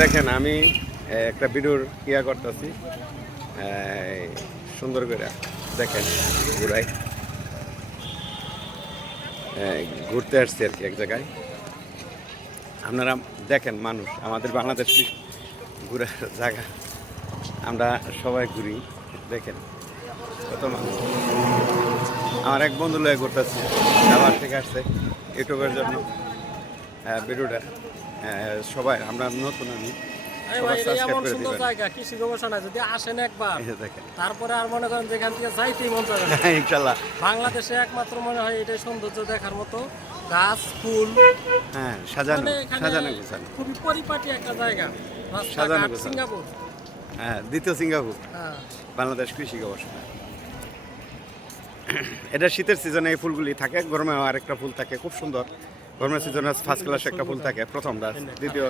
দেখেন আমি একটা ভিডিওর করতেছি সুন্দর করে দেখেন ঘুরাই ঘুরতে আসছি আর কি এক জায়গায়। আপনারা দেখেন মানুষ আমাদের বাংলাদেশ ঘুরার জায়গা, আমরা সবাই ঘুরি। দেখেন কত মানুষ। আমার এক বন্ধু লয়ে ঘুরতেছি, আবার থেকে আসছে ইউটিউবের জন্য ভিডিওটা। সবাই আমরা নতুন, আমি সবাই সাবস্ক্রাইব করে দিবেন। জায়গা কৃষি গবেষণা যদি আসেন একবার, দেখেন তারপরে আর মনে করেন যেখান থেকে যাইতেই মন যাবে না। ইনশাল্লাহ। বাংলাদেশে একমাত্র মনে হয় এটাই সৌন্দর্য দেখার মতো, গাছ ফুল, হ্যাঁ সাজানো মানে এখানে সাজানো গোছানো, খুবই পরিপাটি একটা জায়গা। সাজানো রাস্তাঘাট গোছানো। সিঙ্গাপুর। হ্যাঁ দ্বিতীয় সিঙ্গাপুর হ্যাঁ, বাংলাদেশ কৃষি গবেষণা। এটা শীতের সিজনে এই ফুলগুলি থাকে, গরমে আরেকটা ফুল থাকে খুব সুন্দর। গরমের সিজনে ফার্স্ট ক্লাস একটা ফুল থাকে, প্রথম রাস, দ্বিতীয়